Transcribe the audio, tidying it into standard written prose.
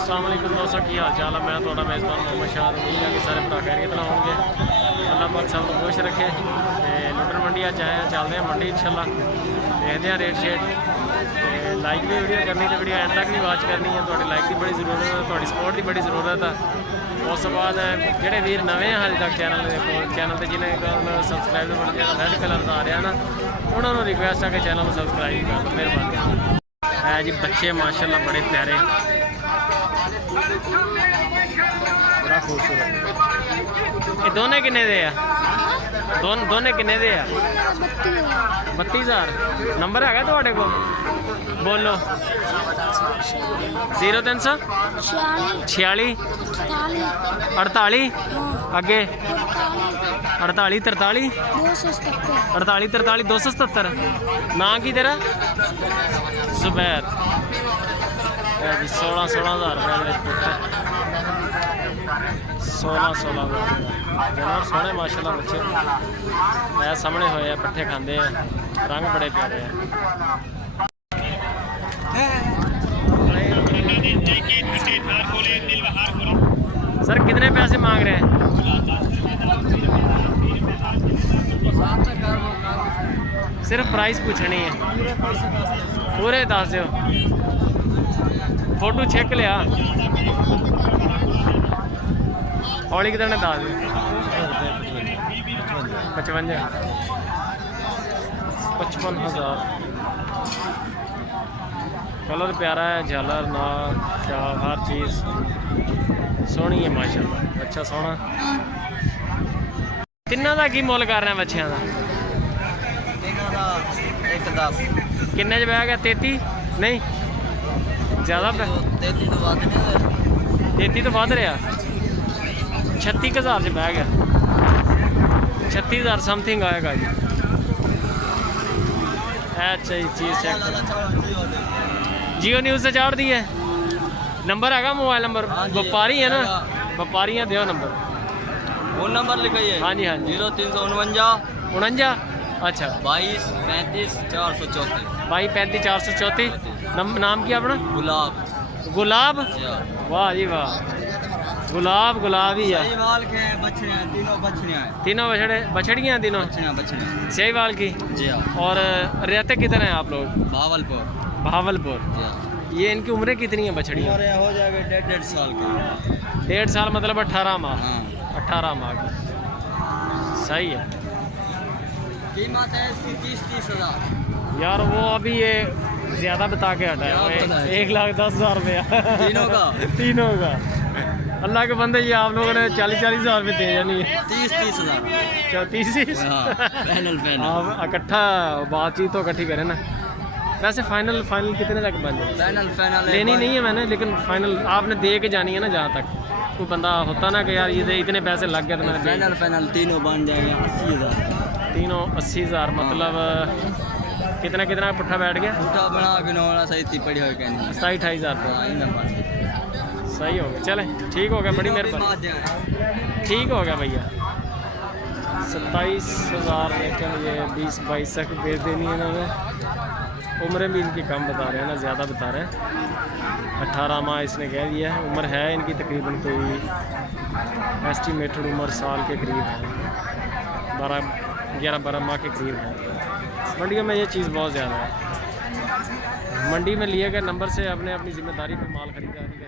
अस्सलाम वालेकुम दोस्तों, की हाल चाल है। मैं थोड़ा मेज़बान मोहम्मद शाह। उम्मीद है कि सारे भरा खैरियत नाल होंगे। अल्लाह पाक सब को खुश रखे। लुटर मंडी अज आए चलते हैं मंडी इंशाल्लाह, देखते हैं रेट शेट। लाइक भी वीडियो करनी तो वीडियो एंड तक नहीं वॉच करनी है। थोड़ी लाइक की बड़ी जरूरत है, थोड़ी सपोर्ट की बड़ी जरूरत है। उस बाद जोड़े वीर नवे हैं हाले तक चैनल से जिन्हें सबसक्राइब बड़ा ज़्यादा रेड कलर का आ रहा ना, उन्होंने रिक्वेस्ट है कि चैनल को सबसक्राइब कर दो, मेहरबानी है जी। बच्चे माशाल्लाह बड़े प्यारे, बड़ा खूबसूरत। ये दोने किन्ने दे आ? दोने किन्ने दे आ? 32,000। नंबर है थोड़े को? बोलो। 0300 46 48 अगे 48 43 277। ना की तेरा? जुबैर। 16,000 रुपये 16,000 जानवर सोने माशाल्लाह बच्चे मैं सामने होए पट्ठे खाते हैं, रंग बड़े प्यारे हैं। सर कितने पैसे मांग रहे हैं? सिर्फ प्राइस पूछनी है, पूरे दस दो। फोटो चेक लिया हौली कितने दस दो। 55,000। कलर प्यारा है, झालर ना क्या हर चीज़ सोहनी है माशाल्लाह। अच्छा सोहना। तिना का की मुल कर रहे हैं बच्चों का? 110। किन्ने च बह गया? 33 नहीं ज़्यादा 33 तो वध रहा। 36,000 च बह गया। 36,000 समथिंग आएगा जी। अच्छा जी चीज़ चेक जियो न्यूज़ से चाड़ दी है। नंबर है मोबाइल नंबर? व्यापारी है ना, व्यापारी है, दो नंबर। Phone number लिखाइए। हाँ जी हाँ जी। 0349 अच्छा 22 35 434। 22 35 434। नाम क्या अपना? गुलाब। गुलाब। वाह जी वाह, गुलाब ही है। सहीवाल के बछड़े हैं, तीनों बछड़ियां हैं। तीनों बछड़ियाँ तीनों बछड़ियां सहीवाल की जी हाँ। और रहते किधर हैं आप लोग? भावलपुर। जी हाँ। ये इनकी उम्रें कितनी है बछड़ियाँ? उम्र हो जाएगा 1.5 साल का। 1.5 साल मतलब 18 माह। हाँ। 18 माह की सही है। कीमत है इसकी 30,000। यार वो अभी ये ज़्यादा बता के हटा है, 1,10,000 रुपया तीनों का। अल्लाह के बंदे ये आप लोगों ने 40,000 रुपये दे जानी है। 30,000 क्या 30? फाइनल आप इकट्ठा बातचीत तो इकट्ठी करें ना। वैसे फाइनल कितने तक बन जाए? फाइनल लेनी नहीं है मैंने, लेकिन फाइनल आपने दे के जानी है ना। जहाँ तक कोई बंदा होता ना कि यार ये इतने पैसे लग गए तो मैंने फाइनल तीनों बन जाएंगे 80,000। तीनों 80,000 मतलब कितना पुट्ठा बैठ गया? पुट्ठा बना के नौला सही पड़ी हो 27-28,000 रुपये सही हो गया। चले ठीक हो गया, बड़ी मेहरबानी। ठीक हो गया भैया। 27,000 लेकिन ये 20-22 तक बेच देनी है इन्होंने। उम्रें भी इनकी कम बता रहे हैं ना, ज़्यादा बता रहे हैं। 18 माह इसने कह दिया है। उम्र है इनकी तकरीबन कोई एस्टिमेटेड उम्र साल के करीब है, 11-12 माह के करीब है। मंडियों में ये चीज़ बहुत ज़्यादा है। मंडी में लिए गए नंबर से अपनी जिम्मेदारी पर माल खरीदारी